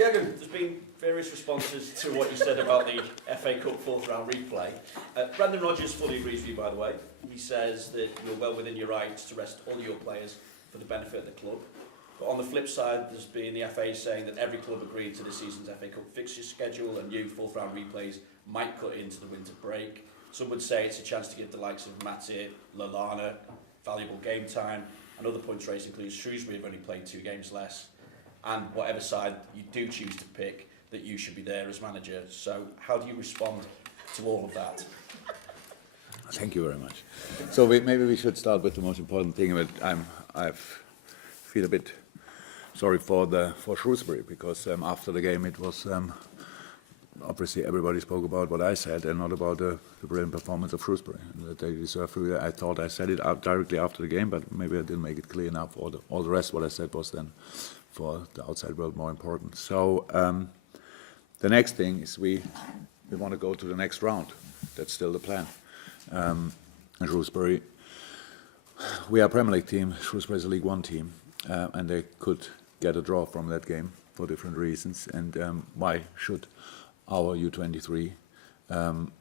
Jurgen, there's been various responses to what you said about the FA Cup fourth round replay. Brendan Rodgers fully agrees with you, by the way. He says that you're well within your rights to rest all your players for the benefit of the club. But on the flip side, there's been the FA saying that every club agreed to this season's FA Cup fixture schedule and new fourth round replays might cut into the winter break. Some would say it's a chance to give the likes of Matip, Lallana valuable game time, and other points race includes Shrewsbury have only played 2 games less. And whatever side you do choose to pick, that you should be there as manager. So how do you respond to all of that? Thank you very much. So maybe we should start with the most important thing. I feel a bit sorry for Shrewsbury, because after the game it was obviously everybody spoke about what I said and not about the brilliant performance of Shrewsbury. That they deserve. I thought I said it out directly after the game, but maybe I didn't make it clear enough. All the rest what I said was then for the outside world more important. So the next thing is we want to go to the next round. That's still the plan. And Shrewsbury, we are a Premier League team. Shrewsbury is a League One team, and they could get a draw from that game for different reasons. And why should our U23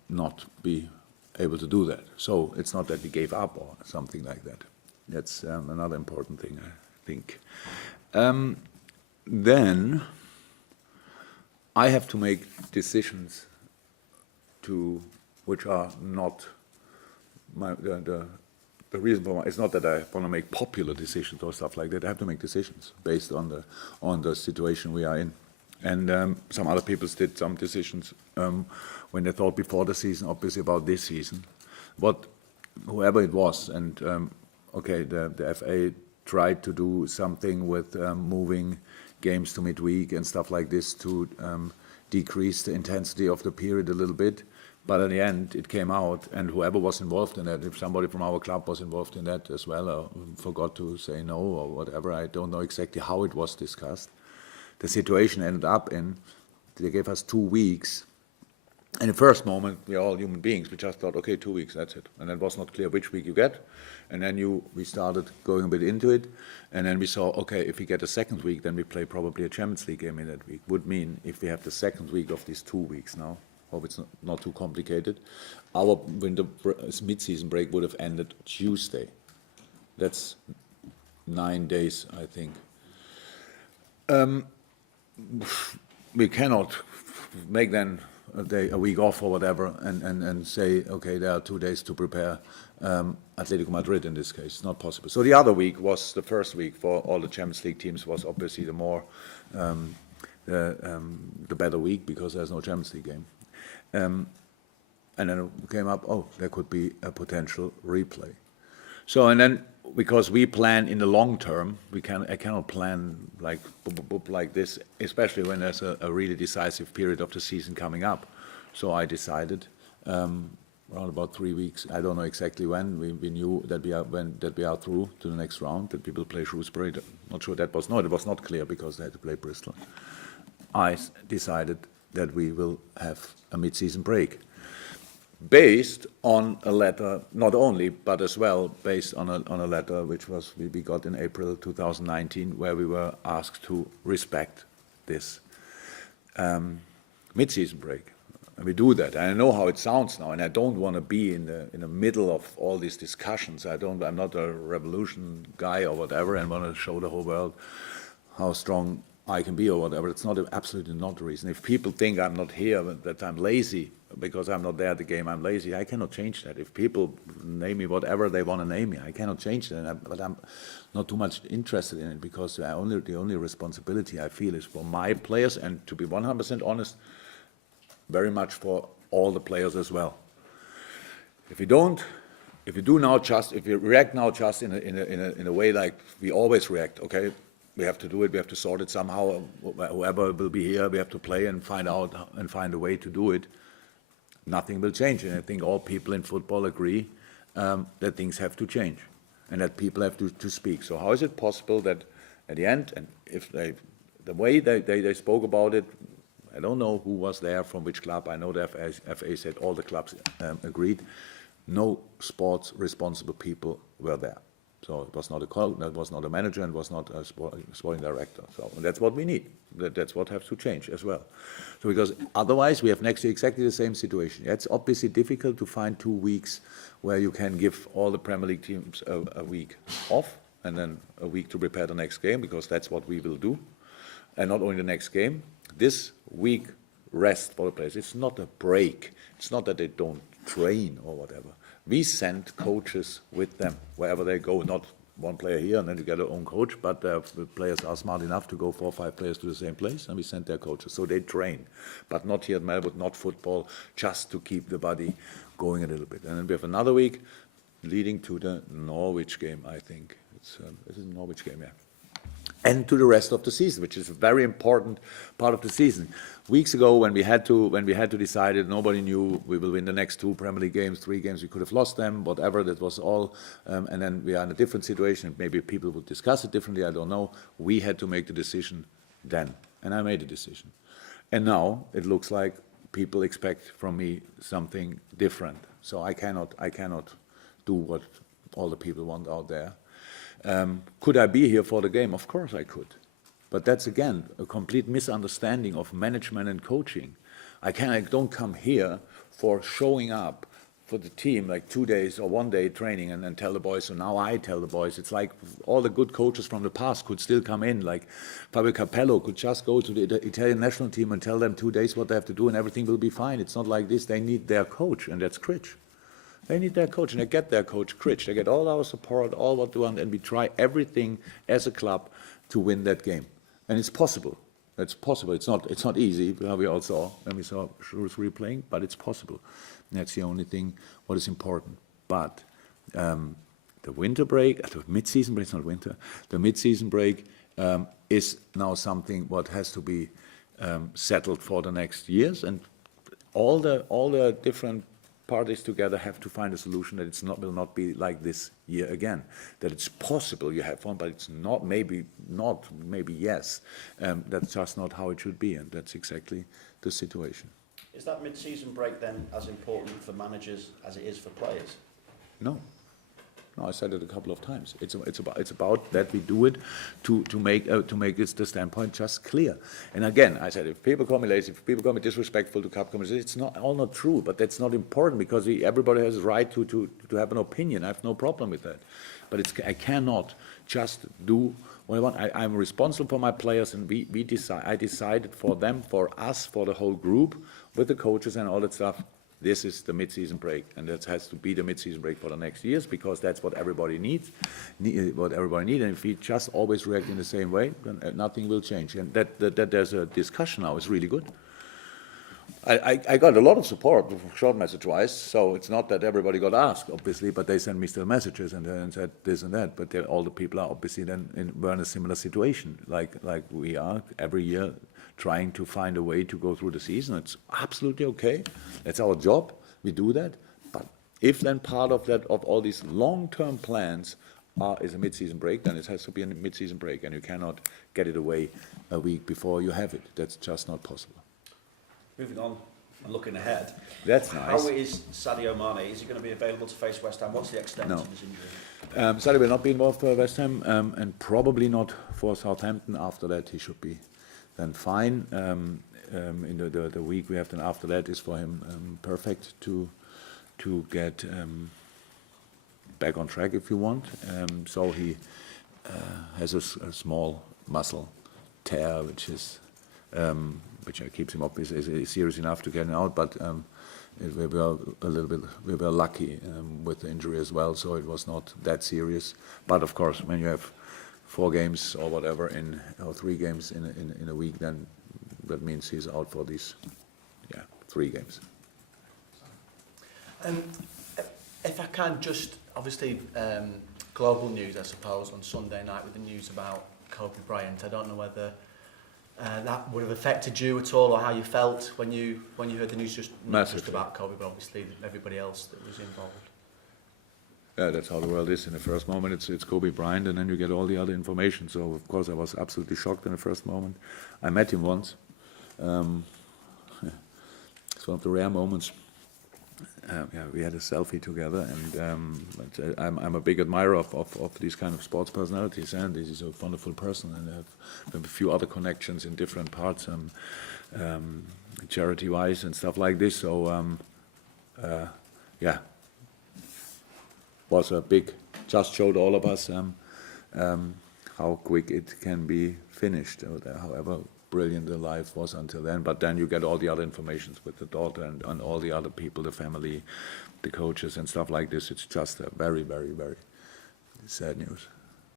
not be able to do that? So it's not that we gave up or something like that. That's another important thing, I think. Then I have to make decisions which are not the reason for it's not that I want to make popular decisions or stuff like that. I have to make decisions based on the situation we are in. And some other people did some decisions when they thought before the season, obviously about this season. But whoever it was, and okay, the FA tried to do something with moving games to midweek and stuff like this to decrease the intensity of the period a little bit. But at the end, it came out, and whoever was involved in that, if somebody from our club was involved in that as well, or forgot to say no or whatever, I don't know exactly how it was discussed. The situation ended up in, they gave us 2 weeks. In the first moment, we are all human beings. We just thought, okay, 2 weeks, that's it. And it was not clear which week you get. And then we started going a bit into it. And then we saw, okay, if we get a second week, then we play probably a Champions League game in that week. Would mean if we have the second week of these 2 weeks now, hope it's not too complicated, our winter mid-season break would have ended Tuesday. That's 9 days, I think. We cannot make then a week off or whatever and say, okay, there are 2 days to prepare Atletico Madrid in this case. It's not possible. So the other week was the first week for all the Champions League teams, was obviously the more the better week, because there's no Champions League game. And then it came up, oh, there could be a potential replay. So, and then because we plan in the long term, I cannot plan like this, especially when there's a really decisive period of the season coming up. So I decided around about 3 weeks, I don't know exactly when, we knew that we are through to the next round, that we will play Shrewsbury. Not sure it was not clear because they had to play Bristol. I decided that we will have a mid-season break, based on a letter, not only, but as well based on a letter which we got in April 2019, where we were asked to respect this mid-season break. And we do that. And I know how it sounds now, and I don't want to be in the middle of all these discussions. I'm not a revolution guy or whatever, and want to show the whole world how strong I can be or whatever. It's absolutely not the reason. If people think I'm not here, that I'm lazy because I'm not there at the game, I'm lazy, I cannot change that. If people name me whatever they want to name me, I cannot change that. But I'm not too much interested in it, because the only responsibility I feel is for my players, and to be 100% honest, very much for all the players as well. If we react now just in a way like we always react, okay, we have to do it, we have to sort it somehow, whoever will be here, we have to play and find a way to do it, nothing will change. And I think all people in football agree that things have to change and that people have to speak. So how is it possible that at the end, and if the way they spoke about it, I don't know who was there from which club. I know the FA said all the clubs agreed. No sports responsible people were there. So it was not a coach, that was not a manager, and was not a sporting director. So that's what we need. That's what has to change as well. So because otherwise we have next year exactly the same situation. It's obviously difficult to find 2 weeks where you can give all the Premier League teams a week off and then a week to prepare the next game, because that's what we will do. And not only the next game, this week rest for the players. It's not a break. It's not that they don't train or whatever. We send coaches with them wherever they go, not one player here and then you get their own coach, but the players are smart enough to go 4 or 5 players to the same place, and we send their coaches. So they train, but not here at Melbourne, not football, just to keep the body going a little bit. And then we have another week leading to the Norwich game, I think. It is a Norwich game, yeah. And to the rest of the season, which is a very important part of the season. Weeks ago, when we had to decide it, nobody knew we will win the next 2 Premier League games, 3 games. We could have lost them, whatever. That was all. And then we are in a different situation. Maybe people would discuss it differently. I don't know. We had to make the decision then, and I made a decision. And now it looks like people expect from me something different. So I cannot do what all the people want out there. Could I be here for the game? Of course I could. But that's, again, a complete misunderstanding of management and coaching. I don't come here for showing up for the team like 2 days or 1 day training and then tell the boys, so now I tell the boys. It's like all the good coaches from the past could still come in, like Fabio Capello could just go to the Italian national team and tell them 2 days what they have to do and everything will be fine. It's not like this. They need their coach, and that's Critch. They need their coach, and they get their coach, Critch. They get all our support, all what we want, and we try everything as a club to win that game. And it's possible. It's possible. It's not easy. We all saw when we saw Shrewsbury playing, but it's possible. And that's the only thing what is important. But the winter break, the mid-season break, it's not winter. The mid-season break is now something what has to be settled for the next years, and all the different parties together have to find a solution that will not be like this year again. That it's possible you have fun, but it's not, maybe yes. That's just not how it should be, and that's exactly the situation. Is that mid-season break then as important for managers as it is for players? No, I said it a couple of times. It's about that we do it to make the standpoint just clear. And again, I said, if people call me lazy, if people call me disrespectful to cup committees, it's not true. But that's not important, because everybody has a right to have an opinion. I have no problem with that. But I cannot just do what I want. I'm responsible for my players, and I decided for them, for us, for the whole group, with the coaches and all that stuff. This is the mid-season break, and that has to be the mid-season break for the next years, because that's what everybody needs. And if we just always react in the same way, then nothing will change. And that there's a discussion now is really good. I got a lot of support, short message-wise, so it's not that everybody got asked, obviously, but they sent me still messages and said this and that. But all the people are obviously then were in a similar situation, like we are every year, trying to find a way to go through the season. It's absolutely okay. It's our job. We do that. But if then part of that, of all these long-term plans is a mid-season break, then it has to be a mid-season break, and you cannot get it away a week before you have it. That's just not possible. Moving on and looking ahead. That's nice. How is Sadio Mane? Is he going to be available to face West Ham? What's the extent of his injury? Sadio will not be involved for West Ham, and probably not for Southampton. After that, he should be then fine. In the week we have then after that is for him perfect to get back on track, if you want. So he has a small muscle tear, which keeps him up. Is serious enough to get him out, but we were lucky with the injury as well, so it was not that serious. But of course, when you have 4 games or whatever or 3 games in a week, then that means he's out for these 3 games. And if I can just, obviously, global news, I suppose, on Sunday night with the news about Kobe Bryant. I don't know whether that would have affected you at all, or how you felt when you heard the news, not just about Kobe, but obviously everybody else that was involved. Yeah, that's how the world is. In the first moment, it's Kobe Bryant, and then you get all the other information. So, of course, I was absolutely shocked in the first moment. I met him once. It's one of the rare moments we had a selfie together, and but, I'm a big admirer of these kind of sports personalities, and he's a wonderful person, and I have a few other connections in different parts, charity-wise and stuff like this. So yeah, was a big, just showed all of us how quick it can be finished, however brilliant the life was until then. But then you get all the other informations with the daughter and all the other people, the family, the coaches and stuff like this. It's just a very, very, very sad news.